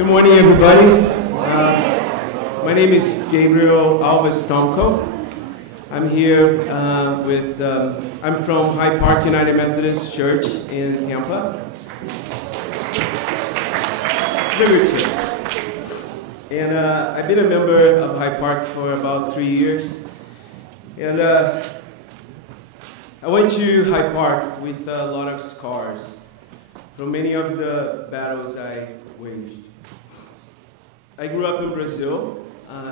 Good morning, everybody. My name is Gabriel Alves Tomko. I'm here I'm from Hyde Park United Methodist Church in Tampa. And I've been a member of Hyde Park for about 3 years. And I went to Hyde Park with a lot of scars from many of the battles I waged. I grew up in Brazil,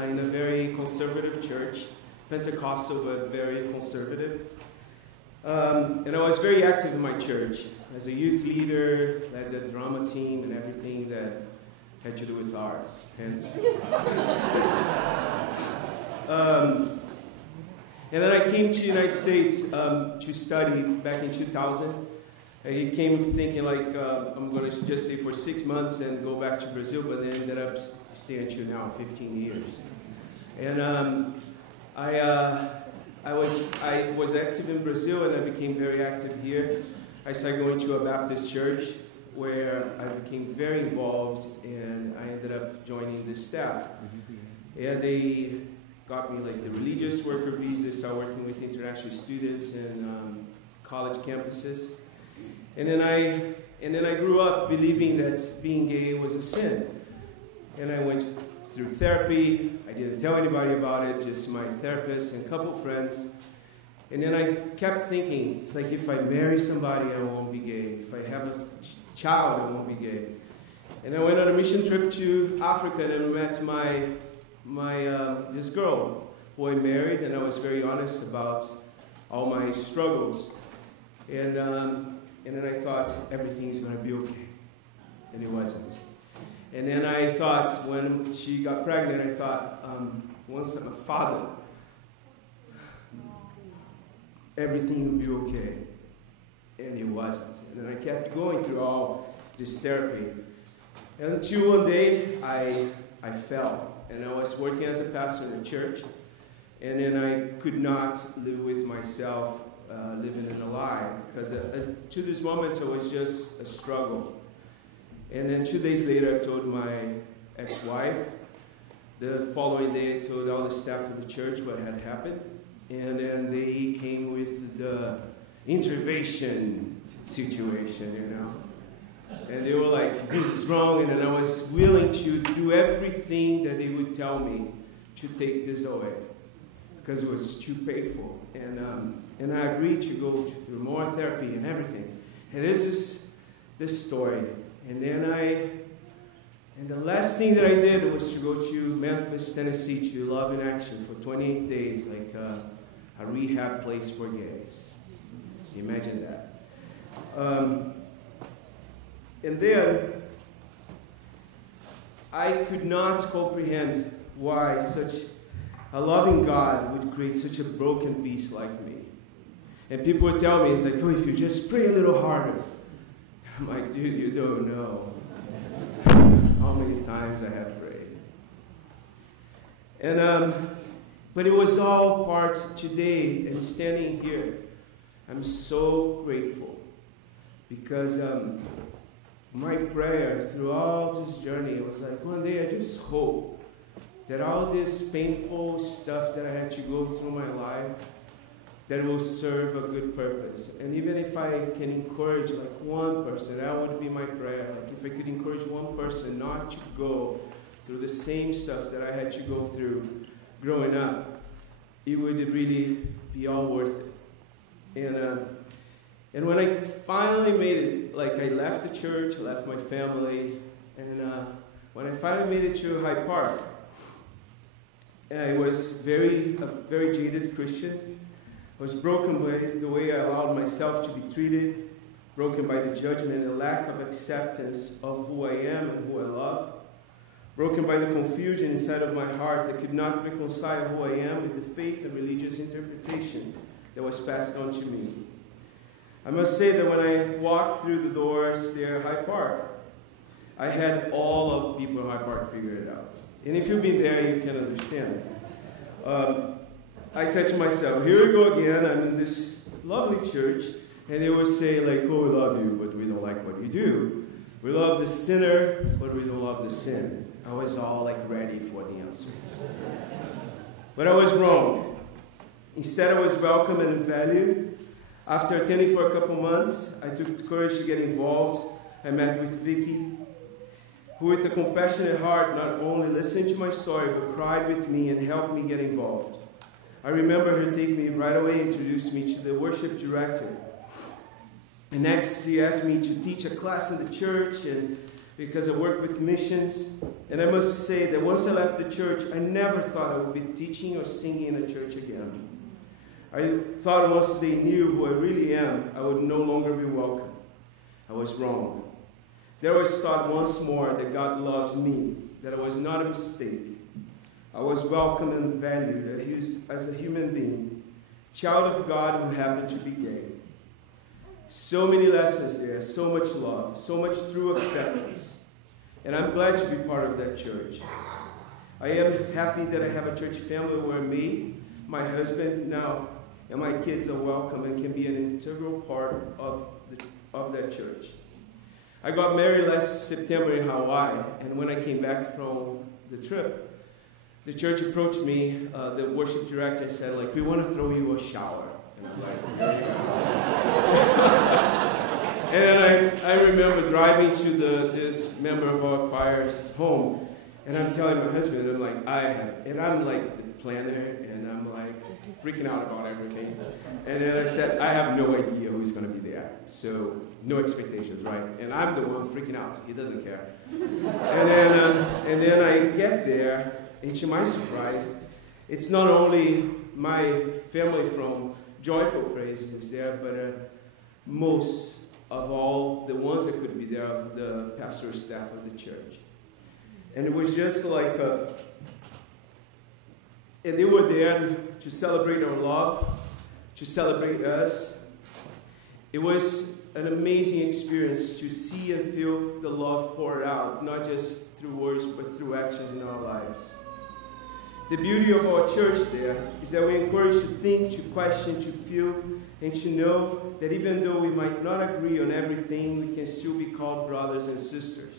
in a very conservative church, Pentecostal but very conservative. And I was very active in my church as a youth leader, led the drama team and everything that had to do with arts. And then I came to the United States to study back in 2000. I came thinking like I'm going to just stay for 6 months and go back to Brazil, but then ended up staying until now, 15 years. And I was active in Brazil, and I became very active here. I started going to a Baptist church where I became very involved, and I ended up joining the staff. And they got me like the religious worker visa, started working with international students and college campuses. And then I grew up believing that being gay was a sin. And I went through therapy. I didn't tell anybody about it, just my therapist and a couple of friends. And then I kept thinking, it's like if I marry somebody, I won't be gay. If I have a child, I won't be gay. And I went on a mission trip to Africa and I met this girl who I married, and I was very honest about all my struggles. And then I thought everything's going to be okay, and it wasn't. And then I thought, when she got pregnant, I thought, once I'm a father, everything would be okay, and it wasn't. And then I kept going through all this therapy, until one day I fell, and I was working as a pastor in a church, and then I could not live with myself living in a lie, because to this moment it was just a struggle. And then 2 days later I told my ex-wife. The following day I told all the staff of the church what had happened, and then they came with the intervention situation, you know. And they were like, this is wrong, and then I was willing to do everything that they would tell me to take this away, because it was too painful. And I agreed to go through more therapy and everything. And this is this story. And the last thing that I did was to go to Memphis, Tennessee, to Love in Action for 28 days, like a rehab place for gays. Imagine that. And then I could not comprehend why such a loving God would create such a broken beast like me. And people would tell me, it's like, oh, if you just pray a little harder. I'm like, dude, you don't know how many times I have prayed. And, but it was all part today, and standing here, I'm so grateful. Because my prayer throughout this journey was like, one day I just hope that all this painful stuff that I had to go through my life, that will serve a good purpose. And even if I can encourage like one person, that would be my prayer. Like if I could encourage one person not to go through the same stuff that I had to go through growing up, it would really be all worth it. And when I finally made it, like I left the church, I left my family, and when I finally made it to Hyde Park, I was a very jaded Christian. I was broken by the way I allowed myself to be treated, broken by the judgment and the lack of acceptance of who I am and who I love, broken by the confusion inside of my heart that could not reconcile who I am with the faith and religious interpretation that was passed on to me. I must say that when I walked through the doors there at Hyde Park, I had all of people in Hyde Park figured it out. And if you've been there, you can understand. I said to myself, here we go again. I'm in this lovely church, and they would say, like, oh, we love you, but we don't like what you do. We love the sinner, but we don't love the sin. I was all like ready for the answer. But I was wrong. Instead, I was welcomed and valued. After attending for a couple months, I took the courage to get involved. I met with Vicky, who with a compassionate heart not only listened to my story, but cried with me and helped me get involved. I remember her taking me right away and introduced me to the worship director. And next, he asked me to teach a class in the church, and because I work with missions. And I must say that once I left the church, I never thought I would be teaching or singing in a church again. I thought once they knew who I really am, I would no longer be welcome. I was wrong. There I was taught once more that God loves me, that I was not a mistake. I was welcome and valued as a human being, child of God who happened to be gay. So many lessons there, so much love, so much true acceptance. And I'm glad to be part of that church. I am happy that I have a church family where me, my husband now, and my kids are welcome and can be an integral part of that church. I got married last September in Hawaii, and when I came back from the trip, the church approached me, the worship director, and said, like, we want to throw you a shower. And I'm like, there you go. And I remember driving to this member of our choir's home, and I'm telling my husband, I'm like, I'm like the planner, and I'm like freaking out about everything. And then I said, I have no idea who's going to be there, so no expectations, right? And I'm the one freaking out. He doesn't care. And then I get there, and to my surprise, it's not only my family from Joyful Praise who's there, but most of all the ones that could be there of the pastoral staff of the church. And it was just like, and they were there to celebrate our love, to celebrate us. It was an amazing experience to see and feel the love poured out, not just through words, but through actions in our lives. The beauty of our church there is that we're encouraged to think, to question, to feel, and to know that even though we might not agree on everything, we can still be called brothers and sisters.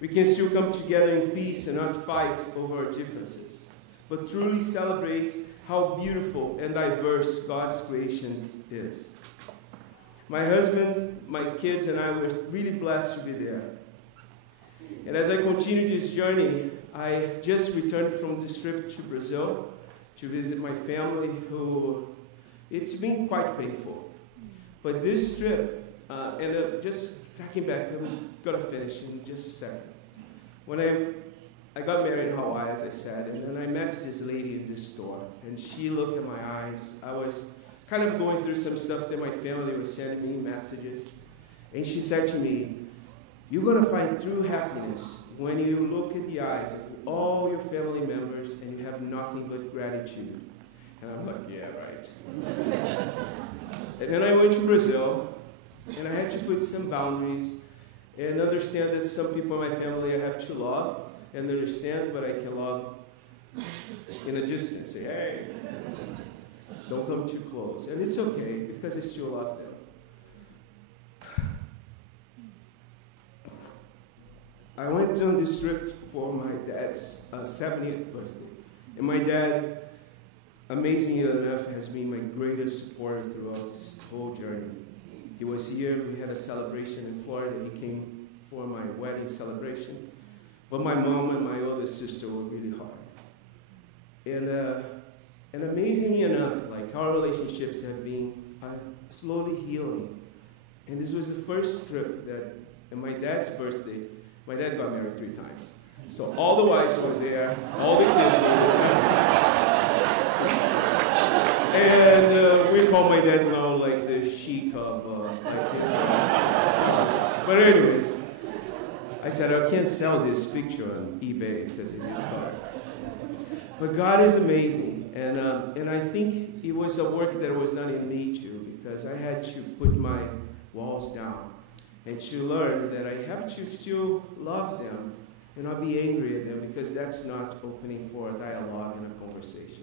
We can still come together in peace and not fight over our differences, but truly celebrate how beautiful and diverse God's creation is. My husband, my kids, and I were really blessed to be there. And as I continue this journey, I just returned from this trip to Brazil to visit my family, who it's been quite painful. But this trip, just tracking back, I'm going to finish in just a second. When I got married in Hawaii, as I said, and then I met this lady in this store, and she looked at my eyes. I was kind of going through some stuff that my family was sending me messages, and she said to me, "You're going to find true happiness when you look at the eyes of all your family members and you have nothing but gratitude." And I'm like, yeah, right. And then I went to Brazil, and I had to put some boundaries and understand that some people in my family I have to love and understand, but I can love in a distance. Say, hey, don't come too close. And it's okay, because I still love them. I went on this trip for my dad's 70th birthday. And my dad, amazingly enough, has been my greatest supporter throughout this whole journey. He was here, we had a celebration in Florida. He came for my wedding celebration. But my mom and my older sister were really hard. And amazingly enough, like, our relationships have been slowly healing. And this was the first trip that, on my dad's birthday, my dad got married 3 times. So all the wives were there, all the kids were there. And we call my dad now like the sheik of my kids. But anyways, I said, I can't sell this picture on eBay because it didn't start. But God is amazing. And I think it was a work that was done in me too, because I had to put my walls down and to learn that I have to still love them and not be angry at them, because that's not opening for a dialogue and a conversation.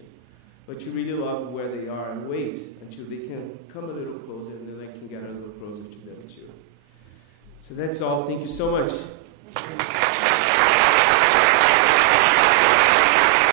But to really love where they are and wait until they can come a little closer, and then I can get a little closer to them too. So that's all. Thank you so much.